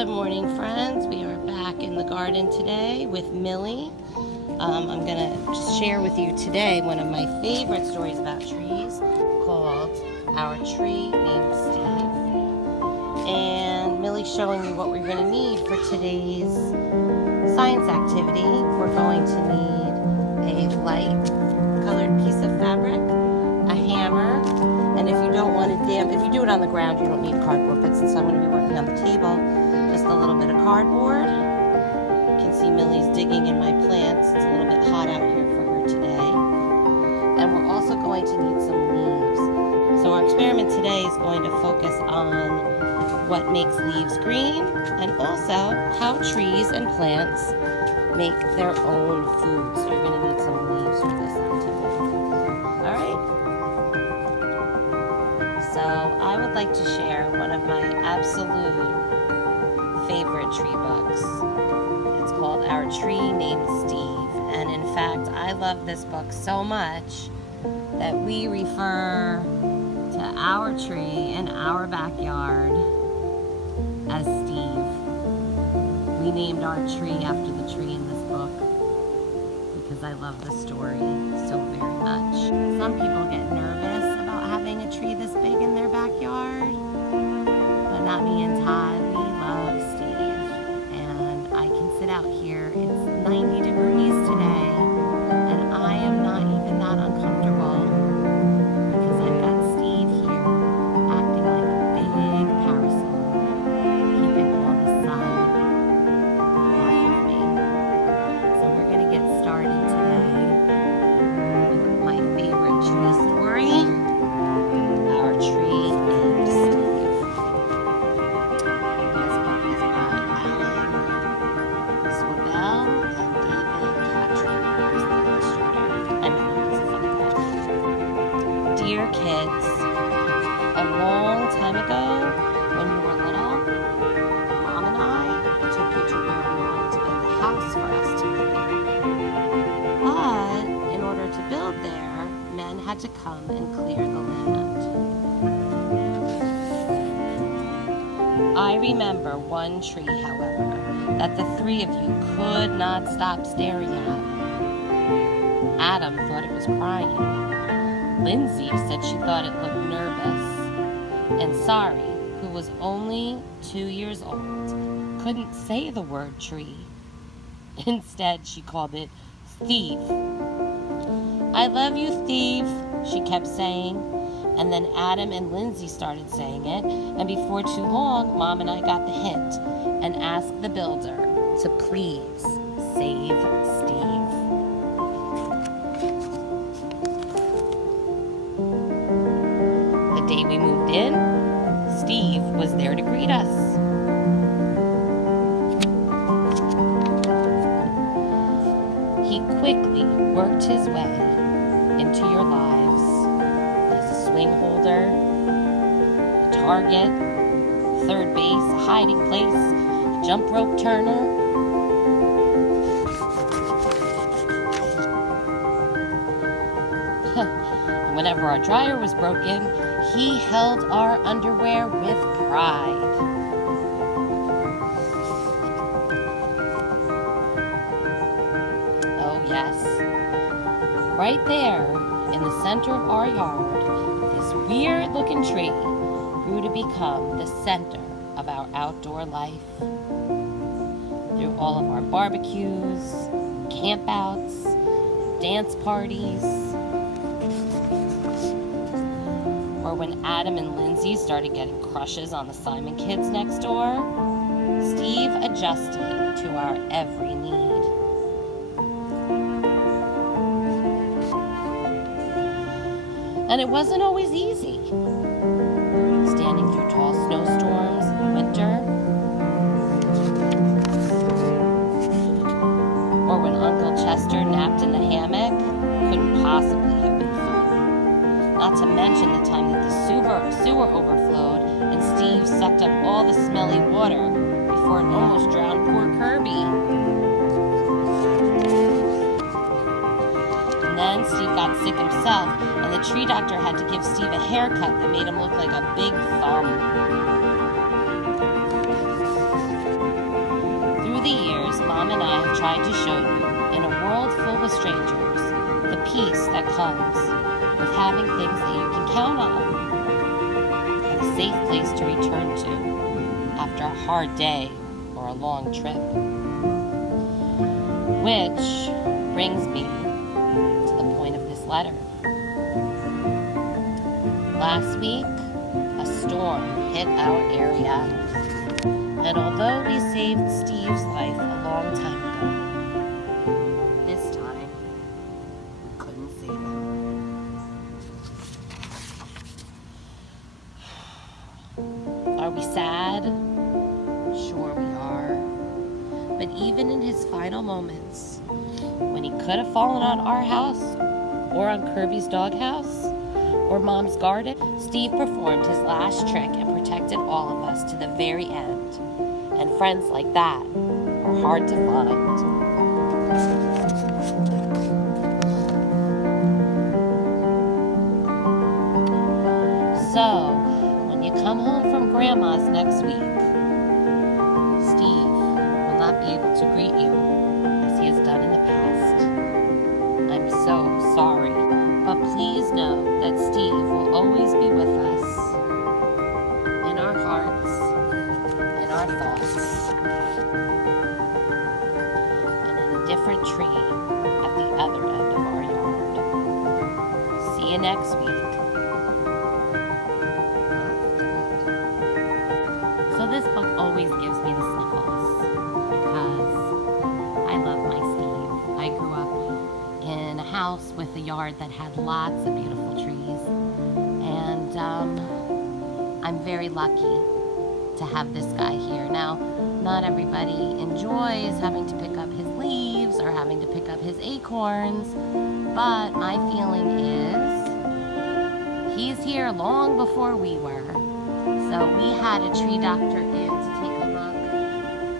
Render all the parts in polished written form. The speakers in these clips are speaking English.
Good morning, friends. We are back in the garden today with Millie. I'm going to just share with you today one of my favorite stories about trees called Our Tree Named Steve. And Millie's showing you what we're going to need for today's science activity. We're going to need a light colored piece of fabric, a hammer, and if you don't want to if you do it on the ground, you don't need cardboard, but since I'm going to be working on the table, just a little bit of cardboard. You can see Millie's digging in my plants. It's a little bit hot out here for her today. And we're also going to need some leaves. So our experiment today is going to focus on what makes leaves green and also how trees and plants make their own food. So you're going to need some leaves for this activity. All right? So I would like to share one of my absolute favorite tree books. It's called Our Tree Named Steve. And in fact, I love this book so much that we refer to our tree in our backyard as Steve. We named our tree after the tree in this book because I love the story so very much. Some people get nervous about having a tree this big in their backyard, but not me and Todd. We love Steve, and I can sit out here. It's 90 degrees today, and I am not even that uncomfortable because I've got Steve here acting like a big parasol, keeping all the sun off of me. So we're going to get started today with my favorite tree story, Our Tree Named Steve. This book is by Alan Swabell and David Catron, who's the illustrator. I mean, he's a funny guy. Dear kids, a long time ago, when you were little, Mom and I took you to where we wanted to build a house for us to live in. But in order to build there, men had to come and clear the land. I remember one tree, however, that the three of you could not stop staring at. Adam thought it was crying. Lindsay said she thought it looked nervous. And Sari, who was only 2 years old, couldn't say the word tree. Instead, she called it Steve. I love you, Steve, she kept saying. And then Adam and Lindsay started saying it, and before too long, Mom and I got the hint and asked the builder to please save Steve. The day we moved in, Steve was there to greet us. He quickly worked his way into your lives as a swing holder, a target, third base, a hiding place, a jump rope turner. And whenever our dryer was broken, he held our underwear with pride. Oh yes, right there in the center of our yard, this weird-looking tree grew to become the center of our outdoor life. Through all of our barbecues, campouts, dance parties, or when Adam and Lindsay started getting crushes on the Simon kids next door, Steve adjusted to our every need. And it wasn't always easy. Standing through tall snowstorms in winter, or when Uncle Chester napped in the hammock, couldn't possibly have been fun. Not to mention the time that the sewer overflowed and Steve sucked up all the smelly water before it almost drowned poor Kirby. And then Steve got sick himself, and the tree doctor had to give Steve a haircut that made him look like a big thumb. tried to show you, in a world full of strangers, the peace that comes with having things that you can count on, and a safe place to return to after a hard day or a long trip. Which brings me to the point of this letter. Last week, a storm hit our area, and although we saved Steve's life a long time ago, this time we couldn't save him. Are we sad? Sure we are. But even in his final moments, when he could have fallen on our house, or on Kirby's doghouse, or Mom's garden, Steve performed his last trick and protected all of us to the very end. And friends like that are hard to find. So, when you come home from Grandma's next week, Steve will not be able to greet you as he has done in the past. I'm so sorry, but please know that Steve will always be with us, in our hearts, in our thoughts, and in a different tree at the other end of our yard. See you next week. So this book always gives me the sniffles because I love my Steve. I grew up in a house with a yard that had lots of beautiful trees, and I'm very lucky to have this guy here. Now, not everybody enjoys having to pick up his leaves or having to pick up his acorns, but my feeling is he's here long before we were. So we had a tree doctor in to take a look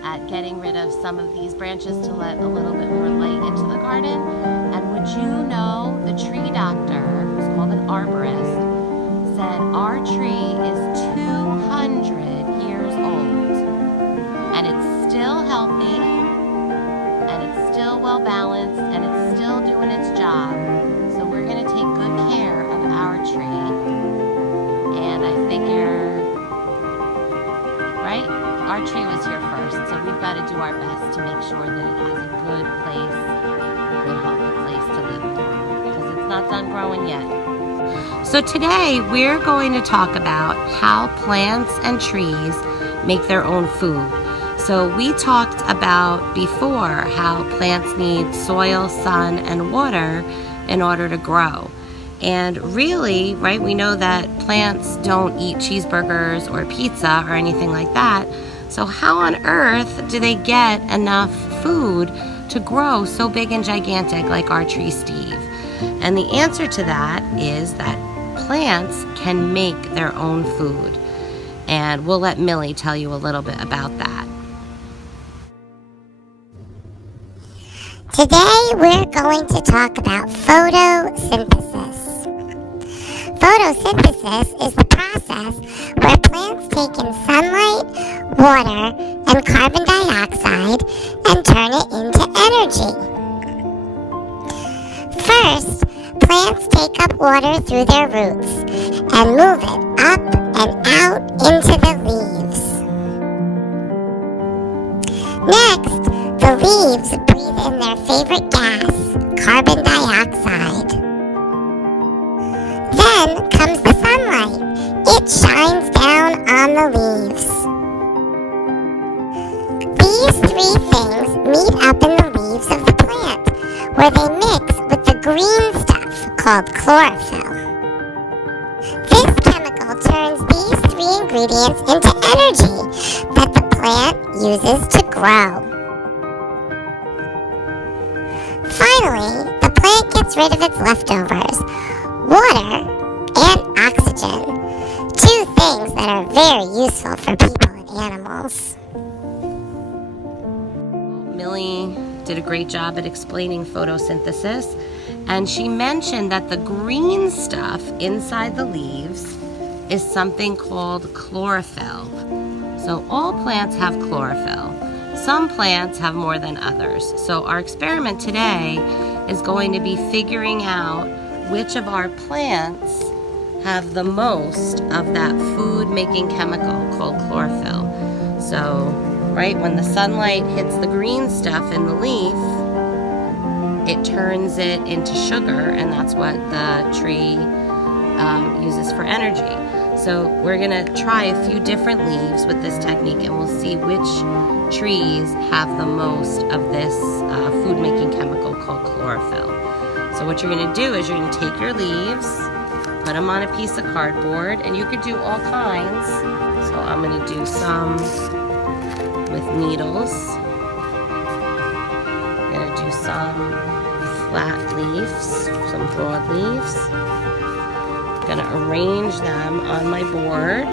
at getting rid of some of these branches to let a little bit more light into the garden. And would you know, the tree doctor, who's called an arborist, said our tree is 200 years old. And it's still healthy, and it's still well balanced, and it's still doing its job. So we're going to take good care of our tree. And I figure, right? Our tree was here first, so we've got to do our best to make sure that it has a good place, a good healthy place to live through, because it's not done growing yet. So today we're going to talk about how plants and trees make their own food. So we talked about before how plants need soil, sun, and water in order to grow. And really, right, we know that plants don't eat cheeseburgers or pizza or anything like that. So how on earth do they get enough food to grow so big and gigantic like our tree Steve? And the answer to that is that plants can make their own food. And we'll let Millie tell you a little bit about that. Today we're going to talk about photosynthesis. Photosynthesis is the process where plants take in sunlight, water, and carbon dioxide and turn it into energy. First, plants take up water through their roots and move it up and out into the leaves. Next, the leaves breathe in their favorite gas, carbon dioxide. Then comes the sunlight. It shines down on the leaves. These three things meet up in the leaves of the plant, where they mix with the green stuff called chlorophyll. This chemical turns these three ingredients into energy that the plant uses to grow. Finally, the plant gets rid of its leftovers, water and oxygen, two things that are very useful for people and animals. Millie did a great job at explaining photosynthesis, and she mentioned that the green stuff inside the leaves is something called chlorophyll. So all plants have chlorophyll. some plants have more than others. So our experiment today is going to be figuring out which of our plants have the most of that food-making chemical called chlorophyll. So, right when the sunlight hits the green stuff in the leaf, it turns it into sugar, and that's what the tree uses for energy. So we're gonna try a few different leaves with this technique, and we'll see which trees have the most of this food-making chemical called chlorophyll. So what you're gonna do is you're gonna take your leaves, put them on a piece of cardboard, and you could do all kinds. So I'm gonna do some with needles. I'm gonna do some flat leaves, some broad leaves. I'm gonna arrange them on my board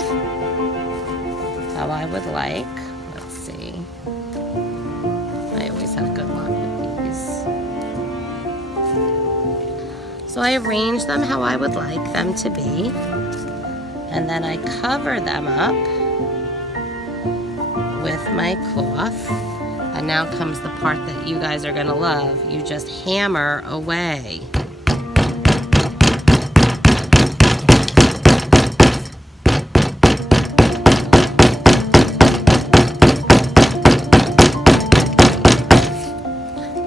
how I would like. Let's see. I always have good luck with these. So I arrange them how I would like them to be, and then I cover them up with my cloth. And now comes the part that you guys are gonna love. You just hammer away.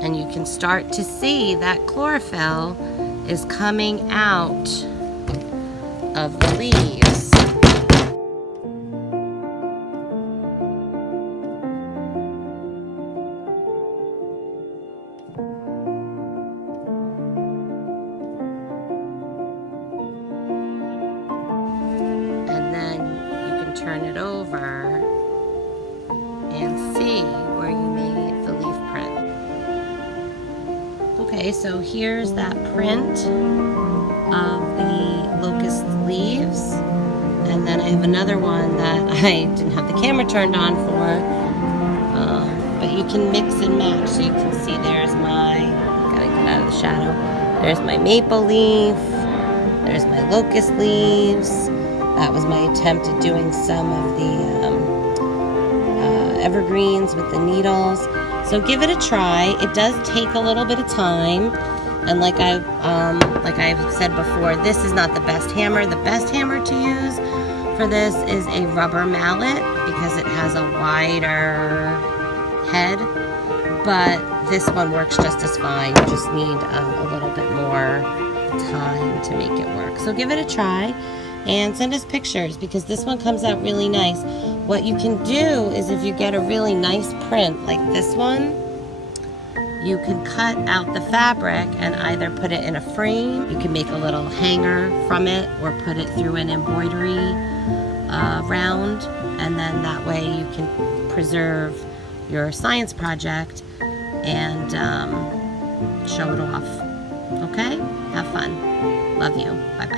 And you can start to see that chlorophyll is coming out of the leaves. And then you can turn it over and see where you made the leaf print. Okay, so here's that print of the locust leaves, and then I have another one that I didn't have the camera turned on for, but you can mix and match. So you can see there's my, gotta get out of the shadow, there's my maple leaf, there's my locust leaves. That was my attempt at doing some of the evergreens with the needles. So give it a try. It does take a little bit of time, and like I've said before, this is not the best hammer. The best hammer to use for this is a rubber mallet because it has a wider head, but this one works just as fine. You just need a little bit more time to make it work. So give it a try and send us pictures, because this one comes out really nice. What you can do is, if you get a really nice print like this one, you can cut out the fabric and either put it in a frame. You can make a little hanger from it, or put it through an embroidery round, and then that way you can preserve your science project and show it off. Okay? Have fun. Love you. Bye.